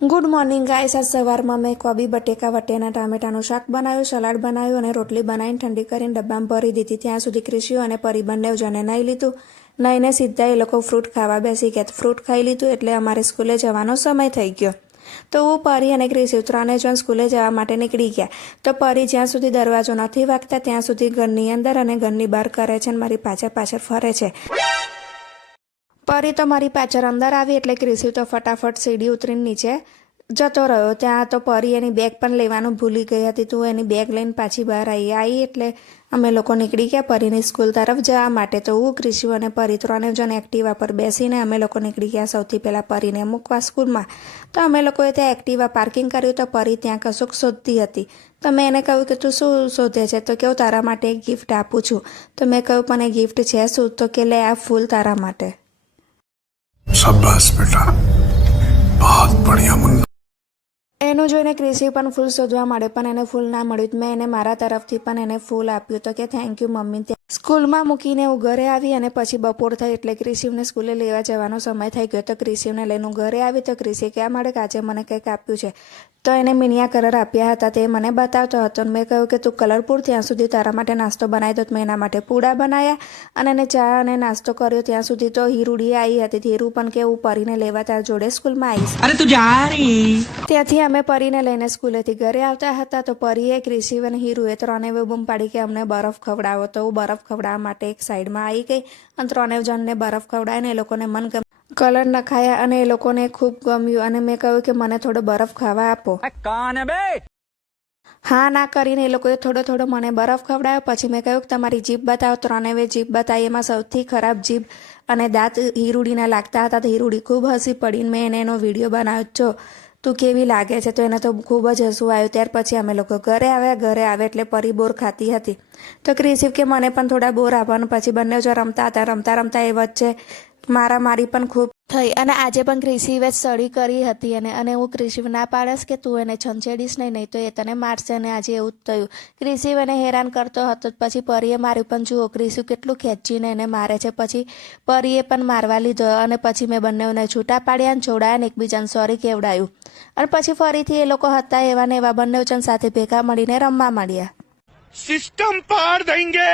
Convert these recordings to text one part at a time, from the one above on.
Good morning guys. આજ સવારમાં મેં કોબી બટેકા વટેના ટામેટાનું શાક બનાવ્યું, સલાડ બનાવ્યું અને રોટલી બનાવીને ઠંડી કરીને ડબ્બામાં ભરી દીધી। ત્યાં સુધી ક્રિશિયો અને પરી બંને જણે નાહી લીધું। નાહીને સીધા એ લોકો ફ્રૂટ ખાવા બેસી ગયા। ફ્રૂટ ખાઈ લીધું એટલે અમારે સ્કૂલે જવાનો સમય થઈ ગયો। તો હું પરી અને ક્રિશિયો ત્રણે જણ સ્કૂલે જવા માટે નીકળી ગયા। તો પરી જ્યાં સુધી દરવાજો નથી વાગતા ત્યાં સુધી ઘરની અંદર અને ઘરની બહાર કરે છે અને મારી પાછળ ફરે છે। પરી તો મારી પાછળ અંદર આવી એટલે ક્રિશિયો તો ફટાફટ સીડી ઉતરીને નીચે જતો રહ્યો। ત્યાં તો પરી એની બેગ પણ લેવાનું ભૂલી ગઈ હતી। તો એની બેગ લઈને પાછી બહાર આવી એટલે અમે લોકો નીકળી ગયા પરીની સ્કૂલ તરફ જવા માટે। તો હું ક્રિશિયો અને પરી ત્રણે જણ એક્ટિવા પર બેસીને અમે લોકો નીકળી ગયા સૌથી પહેલાં પરીને મૂકવા સ્કૂલમાં। તો અમે લોકોએ ત્યાં એક્ટિવા પાર્કિંગ કર્યું તો પરી ત્યાં કશુંક શોધતી હતી। તો મેં એને કહ્યું કે તું શું શોધે છે? તો કેવું તારા માટે એક ગિફ્ટ આપું છું। તો મેં કહ્યું પણ એ ગિફ્ટ છે શું? તો કે લે આ ફૂલ તારા માટે। शाबाश बेटा, बहुत बढ़िया मुन्ना। એનું જોઈને ક્રિશી પણ ફૂલ શોધવા માંડ્યો પણ એને ફૂલ ના મળ્યું। મેં એને મારા તરફથી પણ એને ફૂલ આપ્યું તો કે થેન્ક યુ મમ્મી। સ્કૂલમાં મૂકીને હું ઘરે આવી અને પછી બપોર થઈ એટલે ક્રિશિવને સ્કૂલે લેવા જવાનો સમય થઈ ગયો। તો ક્રિશિવને લઈને હું ઘરે આવી તો ક્રિશી કહેવા માંડે કે આજે મને કંઈક આપ્યું છે। તો એને મિનિયા કલર આપ્યા હતા તે મને બતાવતો હતો। મેં કહ્યું કે તું કલરફુલ ત્યાં સુધી તારા માટે નાસ્તો બનાવી દો। મેં એના માટે પૂડા બનાવ્યા અને એને ચા અને નાસ્તો કર્યો। ત્યાં સુધી તો હીરુડી આવી હતી। હીરુ પણ કે હું પરીને લેવા તારા જોડે સ્કૂલમાં આવીશ। અરે તું જા રહી। ત્યાંથી અમે પરીને લઈને સ્કૂલેથી ઘરે આવતા હતા તો પરીએ ક્રિશિવ અને હીરુએ ત્રણે બૂમ પાડી કે અમને બરફ ખવડાવો। તો હું બરફ ખવડાવવા માટે એક સાઈડમાં આવી ગઈ અને ત્રણે જણને બરફ ખવડાવીને એ લોકોને મન કલર નખાયા અને એ લોકોને ખૂબ ગમ્યું અને મેં કહ્યું કે મને થોડો બરફ ખાવા આપો। હા ના કરીને એ લોકોએ થોડો મને બરફ ખવડાવ્યો। પછી મેં કહ્યું કે તમારી જીભ બતાવો। ત્રણેય જીભ બતાવી। એમાં સૌથી ખરાબ જીભ અને દાંત હીરુડીના લાગતા હતા તો હીરુડી ખૂબ હસી પડીને મેં એને એનો વિડીયો બનાવ્યો છો તું કેવી લાગે છે? તો એને તો ખૂબ જ હસવું આવ્યું। ત્યાર પછી અમે લોકો ઘરે આવ્યા એટલે પરી બોર ખાતી હતી તો ક્રિશિવ કે મને પણ થોડા બોર આપવાનું। પછી બંને જો રમતા હતા। રમતા એ વચ્ચે મારામારી પણ ખૂબ થઈ અને આજે પણ ક્રિશિવે સ્ટડી કરી હતી અને હું ક્રિશિવ ના પાડીશ કે તું એને છંછેડીશ નહીં તો એ તને મારશે અને આજે એવું જ થયું। ક્રિશિવ એને હેરાન કરતો હતો પછી પરીએ માર્યું પણ જુઓ ક્રિશિવ કેટલું ખેંચીને એને મારે છે। પછી પરીએ પણ મારવા લીધો અને પછી મેં બંનેઓને છૂટા પાડ્યા અને છોડાયા અને એકબીજાને સોરી કહેવડાયું અને પછી ફરીથી એ લોકો હતા એવા ને એવા બંને જણ સાથે ભેગા મળીને રમવા માંડ્યા। સિસ્ટમ પાર દેંગે।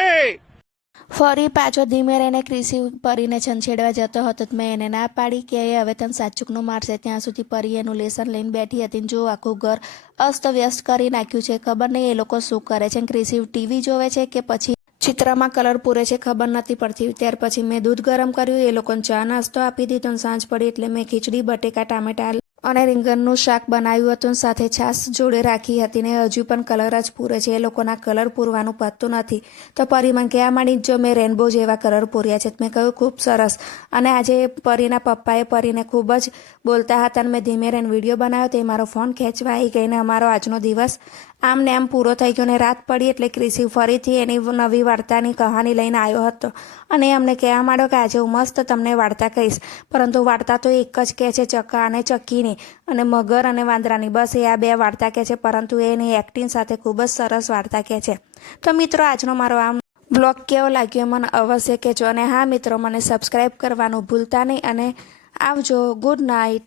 ફરી પાછો ધીમે રહીને ક્રિશિવ પરીને છંછેડવા જતો હતો તો મેં એને ના પાડી કે હવે તને સાચુકનું મારશે। ત્યાં સુધી પરી એનું લેસન લઈને બેઠી હતી જો આખું ઘર અસ્તવ્યસ્ત કરી નાખ્યું છે। ખબર નહીં એ લોકો શું કરે છે। ક્રિશિવ ટીવી જોવે છે કે પછી ચિત્રમાં કલર પૂરે છે ખબર નથી પડતી। ત્યાર પછી મેં દૂધ ગરમ કર્યું, એ લોકોને ચા નાસ્તો આપી દીધો। સાંજ પડી એટલે મેં ખીચડી બટેકા ટામેટા અને રીંગણનું શાક બનાવ્યું હતું સાથે છાશ જોડે રાખી હતી ને હજુ પણ કલર જ પૂરે છે। એ લોકોના કલર પૂરવાનું પતતું નથી તો પરી મને કહેવા માંડી જો મેં રેનબો જેવા કલર પૂર્યા છે। મેં કહ્યું ખૂબ સરસ। અને આજે પરીના પપ્પાએ પરીને ખૂબ જ બોલતા હતા અને મેં ધીમે રહીને વિડીયો બનાવ્યો તે મારો ફોન ખેંચવા આવી ગઈ ને અમારો આજનો દિવસ આમ ને આમ પૂરો થઈ ગયો ને રાત પડી એટલે ક્રિશિવ ફરીથી એની નવી વાર્તાની કહાની લઈને આવ્યો હતો અને અમને કહેવા માંડ્યો કે આજે હું મસ્ત તમને વાર્તા કહીશ પરંતુ વાર્તા તો એક જ કહે છે ચક્કા અને ચક્કીની અને મગર અને વાંદરાની। બસ એ આ બે વાર્તા કહે છે પરંતુ એની એક્ટિંગ સાથે ખૂબ જ સરસ વાર્તા કહે છે। તો મિત્રો આજનો મારો આમ બ્લોગ કેવો લાગ્યો મને અવશ્ય કહેજો અને હા મિત્રો મને સબસ્ક્રાઈબ કરવાનું ભૂલતા નહીં અને આવજો। Good night.